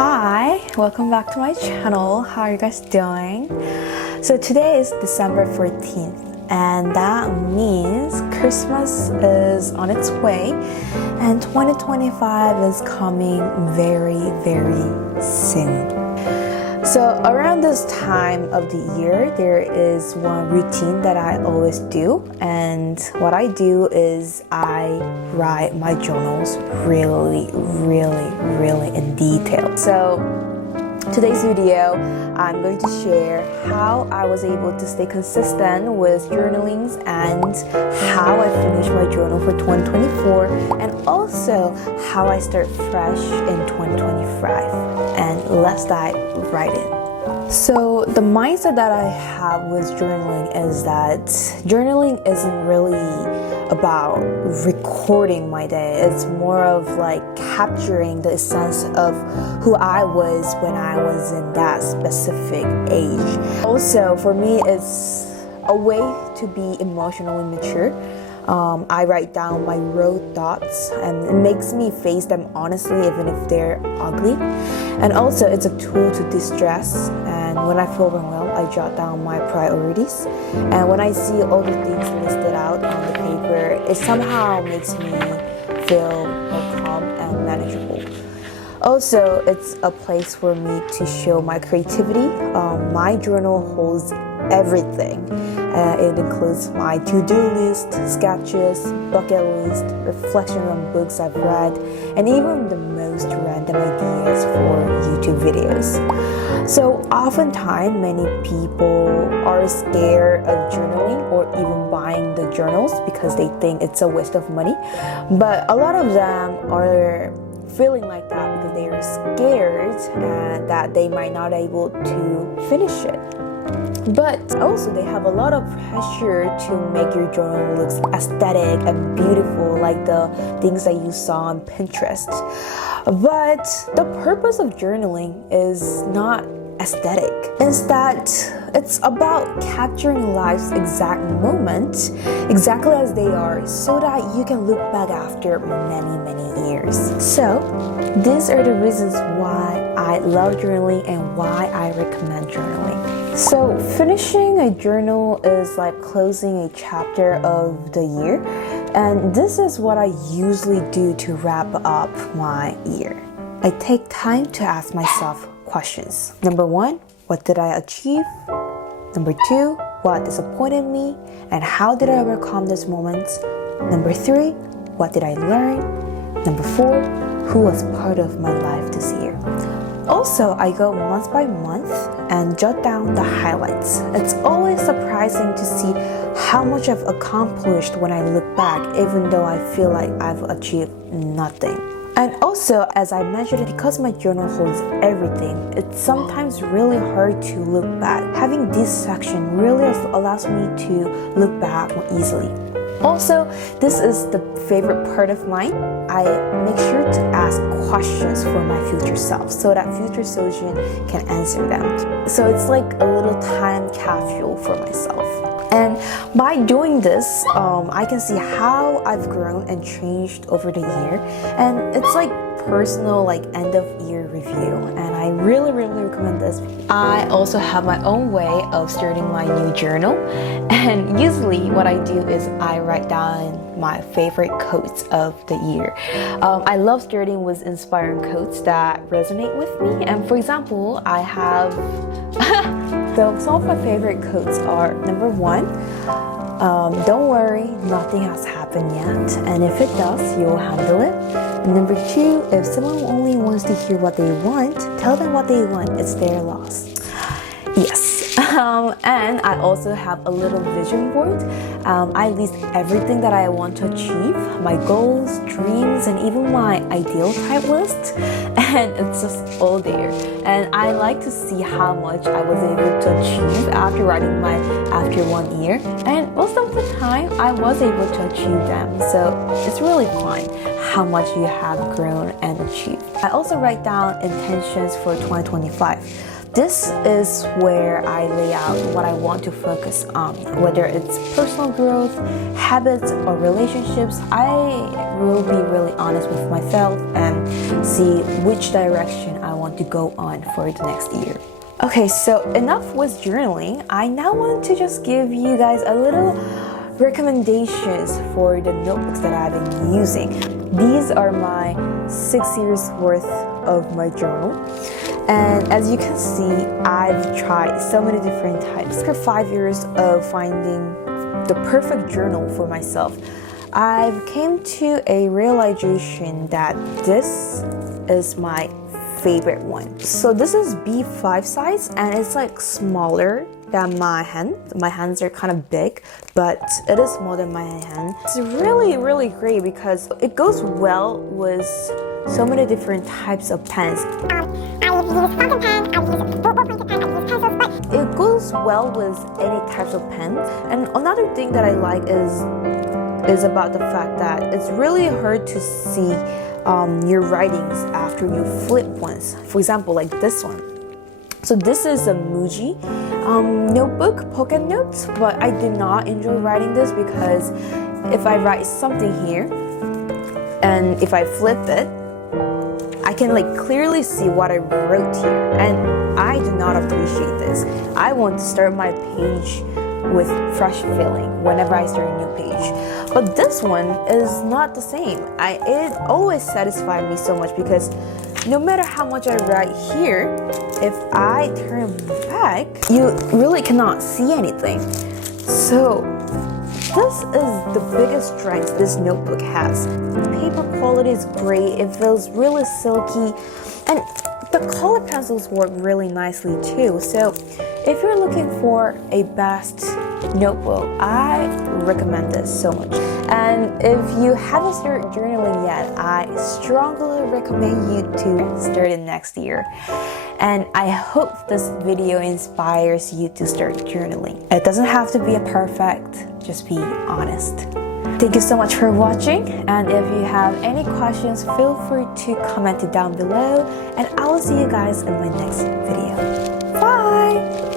Hi, welcome back to my channel. How are you guys doing? So today is December 14th and that means Christmas is on its way and 2025 is coming very soon. So around this time of the year, there is one routine that I always do, and what I do is I write my journals really in detail. So today's video, I'm going to share how I was able to stay consistent with journalings and how I finished my journal for 2024 and also how I start fresh in 2025. And let's dive right in. So the mindset that I have with journaling is that journaling isn't really about recording my day. It's more of like capturing the essence of who I was when I was in that specific age. Also, for me, it's a way to be emotionally mature. I write down my raw thoughts and it makes me face them honestly even if they're ugly. And also it's a tool to de-stress, and when I feel overwhelmed I jot down my priorities, and when I see all the things listed out on the paper, it somehow makes me feel more calm and manageable. Also, it's a place for me to show my creativity. My journal holds everything. It includes my to-do list, sketches, bucket list, reflections on books I've read, and even the most random ideas for YouTube videos. So oftentimes many people are scared of journaling or even buying the journals because they think it's a waste of money, but a lot of them are feeling like that because they are scared that they might not able to finish it. But also they have a lot of pressure to make your journal look aesthetic and beautiful like the things that you saw on Pinterest. But the purpose of journaling is not aesthetic. Instead, it's about capturing life's exact moment exactly as they are so that you can look back after many years. So these are the reasons why I love journaling and why I recommend journaling. So finishing a journal is like closing a chapter of the year, and this is what I usually do to wrap up my year. I take time to ask myself questions. Number 1, what did I achieve? Number 2, what disappointed me and how did I overcome those moments? Number 3, what did I learn? Number 4, who was part of my life this year? Also, I go month by month and jot down the highlights. It's always surprising to see how much I've accomplished when I look back, even though I feel like I've achieved nothing. And also, as I mentioned, because my journal holds everything, it's sometimes really hard to look back. Having this section really allows me to look back more easily. Also, this is the favorite part of mine. I make sure to ask questions for my future self so that future sojin can answer them. So it's like a little time capsule for myself. And by doing this, I can see how I've grown and changed over the year. And it's like personal like end of year review, and I really recommend this. I also have my own way of starting my new journal, and usually what I do is I write down my favorite quotes of the year. I love starting with inspiring quotes that resonate with me, and for example I have so some of my favorite quotes are: number 1, don't worry, nothing has happened yet, and if it does, you'll handle it. And number 2, if someone only wants to hear what they want, tell them what they want, it's their loss. Yes. And I also have a little vision board. I list everything that I want to achieve, my goals, dreams, and even my ideal type list, and it's just all there. And I like to see how much I was able to achieve after writing after 1 year, and most of the time I was able to achieve them, so it's really fun how much you have grown and achieved. I also write down intentions for 2025. This is where I lay out what I want to focus on, whether it's personal growth, habits, or relationships. I will be really honest with myself and see which direction I want want to go on for the next year. Okay, so enough with journaling. I now want to just give you guys a little recommendations for the notebooks that I've been using. These are my 6 years worth of my journal. And as you can see, I've tried so many different types. After 5 years of finding the perfect journal for myself, I've came to a realization that this is my favorite one. So this is B5 size and it's like smaller than my hand. My hands are kind of big, but it is smaller than my hand. It's really great because it goes well with so many different types of pens. I've used fountain pen, I've used ballpoint pen, I've used pencils, but it goes well with any types of pens. And another thing that I like is about the fact that it's really hard to see your writings after you flip once. For example, like this one. So this is a Muji notebook, pocket notes, but I did not enjoy writing this because if I write something here and if I flip it, I can like clearly see what I wrote here, and I do not appreciate this. I want to start my page with fresh feeling whenever I start a new page. But this one is not the same. It always satisfied me so much because no matter how much I write here, if I turn back, you really cannot see anything. So this is the biggest strength this notebook has. The paper quality is great, it feels really silky, and the color pencils work really nicely too. So if you're looking for a best notebook, I recommend this so much. And if you haven't started journaling yet, I strongly recommend you to start it next year. And I hope this video inspires you to start journaling. It doesn't have to be a perfect, just be honest. Thank you so much for watching, and if you have any questions, feel free to comment it down below, and I will see you guys in my next video. Bye!